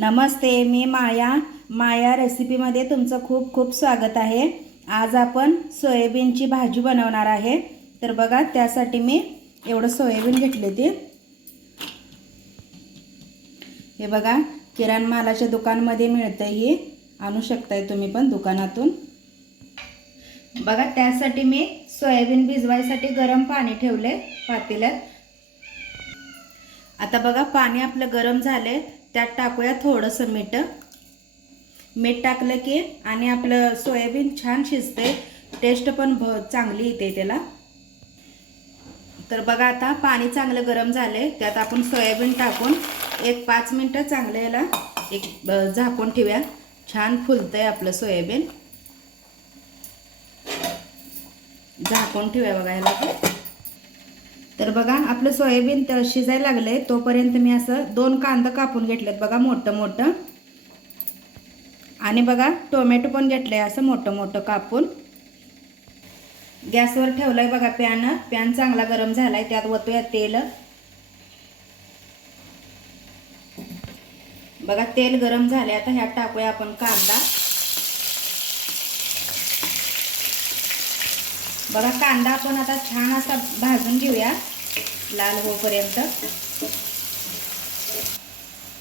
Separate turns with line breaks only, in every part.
नमस्ते मी माया. माया रेसिपीमध्ये तुमचं खूप खूप स्वागत आहे. आज आपण सोयाबीनची भाजी बनवणार आहे. तर बघा त्यासाठी मी एवढं सोयाबीन घेतले ते. हे बघा किराण मालाच्या दुकानमध्ये मिळतं ही. आणू शकताय तुम्ही पण दुकानातून. बघा त्यासाठी मी सोयाबीन भिजवायसाठी गरम पाणी ठेवले पातेल्यात. आता बघा पाणी आपलं गरम झाले त्यात टाकूया थोडंसं मीठ. मीठ टाकलं की आणि आपलं सोयाबीन छान शिजते टेस्ट पण भ चांगली येते त्याला. तर बघा आता पाणी चांगलं गरम झाले त्यात आपण सोयाबीन टाकून एक पाच मिनटं चांगलं याला एक झाकून ठेवूया. छान फुलतंय आपलं सोयाबीन. झाकून ठेवूया बघा याला. तर बघा आपलं सोयाबीन तर शिजायला लागलंय. तोपर्यंत मी असं दोन कांदा कापून घेतलेत बघा मोठं मोठं. आणि बघा टोमॅटो पण घेतलंय असं मोठं मोठं कापून. गॅसवर ठेवलंय बघा पॅन पॅन चांगला गरम झालाय त्यात वतूया तेल. बघा तेल गरम झाले आता ह्यात टाकूया आपण कांदा. बघा कांदा आपण आता छान असा भाजून घेऊया लाल होईपर्यंत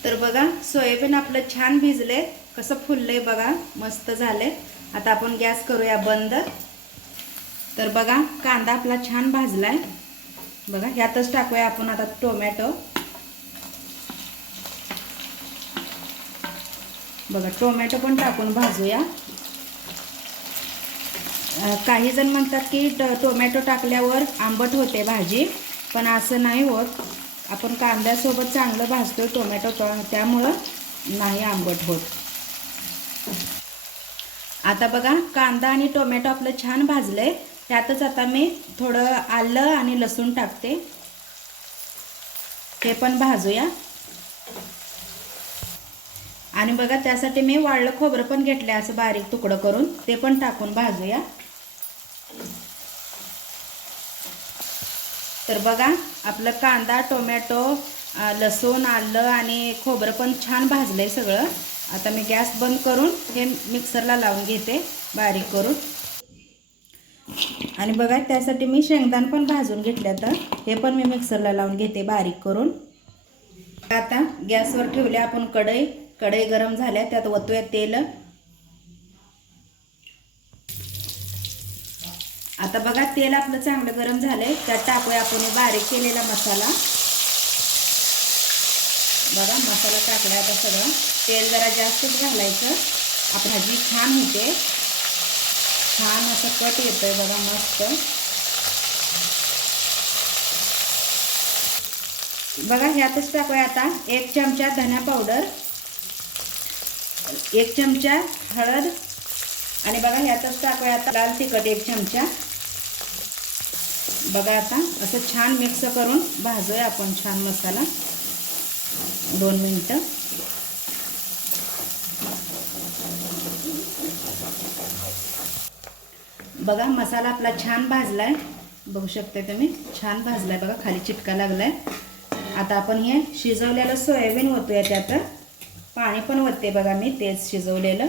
तर बघा सोयाबीन आपलं छान भिजले कसं फुललंय बघा मस्त झाले आता आपण गॅस करूया बंद. तर बघा कांदा आपला छान भाजलाय. बघा ह्यातच टाकूया आपण आता टोमॅटो. बघा टोमॅटो पण टाकून भाजूया. काही जण म्हणतात की ट टोमॅटो टाकल्यावर आंबट होते भाजी पण असं नाही होत. आपण कांद्यासोबत चांगलं भाजतो टोमॅटो त्यामुळं नाही आंबट होत. आता बघा कांदा आणि टोमॅटो आपलं छान भाजलं आहे त्यातच आता मी थोडं आलं आणि लसूण टाकते. ते पण भाजूया. आणि बघा त्यासाठी मी वाळलं खोबरं पण घेतलं असं बारीक तुकडं करून. ते पण टाकून भाजूया. तर बघा आपलं कांदा टोमॅटो लसूण आलं आणि खोबरं पण छान भाजलंय सगळं. आता मी गॅस बंद करून हे मिक्सरला लावून घेते बारीक करून. आणि बघा त्यासाठी मी शेंगदाण पण भाजून घेतल्या तर हे पण मी मिक्सरला लावून घेते बारीक करून. आता गॅसवर ठेवले आपण कढई. कढई गरम झाल्या त्यात वतूया तेल. आता बघा तेल आपलं चांगलं गरम झालंय. त्यात टाकूया आपण बारीक केलेला मसाला. बघा मसाला टाकला आता सगळं. तेल जरा जास्तच घालायचं. आपण भाजी छान होते. छान असं कट येतोय बघा मस्त. बघा ह्यातच टाकूया आता एक चमचा धना पावडर एक चमचा हळद आणि बघा ह्यातच टाकूया आता लाल तिखट एक चमचा. बघा आता असं छान मिक्स करून भाजूया आपण छान मसाला. दोन मिनटं. बघा मसाला आपला छान भाजलाय. बघू शकता तुम्ही छान भाजला आहे बघा खाली चिटका लागलाय. आता आपण हे शिजवलेलं सोयाबीन होतोय त्यात. पाणी पण होते बघा मी तेच शिजवलेलं.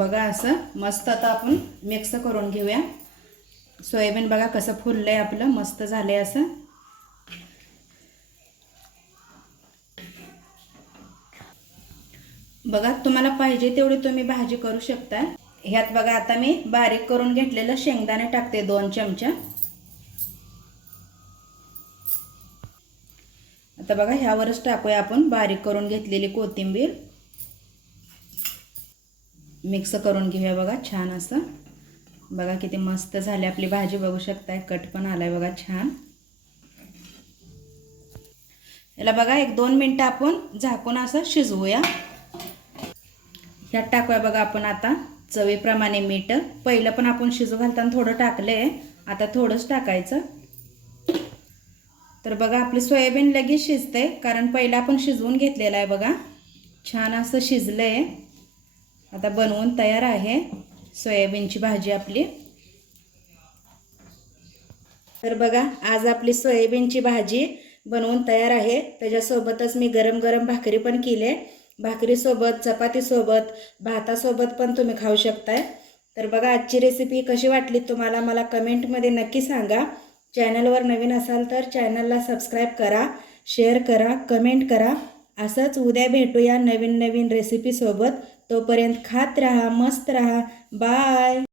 बघा असं. मस्त आता आपण मिक्स करून घेऊया. सोयाबीन बघा कसं फुललं आहे आपलं. मस्त झालंय असं. बघा तुम्हाला पाहिजे तेवढी तुम्ही भाजी करू शकता ह्यात बघा आता मी बारीक करून घेतलेलं शेंगदाणे टाकते दोन चमचा. आता बघा ह्यावरच टाकूया आपण बारीक करून घेतलेली कोथिंबीर. मिक्स करून घेऊया बघा छान असं. बघा किती मस्त झाली आपली भाजी बघू शकताय कट पण आलाय बघा छान. याला बघा एक दोन मिनटं आपण झाकून असं शिजवूया. ह्यात टाकूया बघा आपण आता चवीप्रमाणे मीठ. पहिलं पण आपण शिजू घालताना थोडं टाकलंय. आता थोडंच टाकायचं. तर बघा आपलं सोयाबीन लगेच शिजतंय कारण पहिलं आपण शिजवून घेतलेलं आहे बघा. छान असं शिजलंय. आता बनवून तयार आहे सोयाबीनची भाजी आपली. तर बघा आज आपली सोयाबीनची भाजी बनवून तयार आहे. त्याच्यासोबतच मी गरम गरम भाकरी पण केली आहे. भाकरीसोबत चपातीसोबत भातासोबत पण तुम्ही खाऊ शकताय. तर बघा आजची रेसिपी कशी वाटली तुम्हाला मला कमेंटमध्ये नक्की सांगा. चॅनलवर नवीन असाल तर चॅनलला सबस्क्राईब करा शेअर करा कमेंट करा. असंच उद्या भेटूया नवीन नवीन रेसिपीसोबत तोपर्यंत खात राहा मस्त राहा. बाय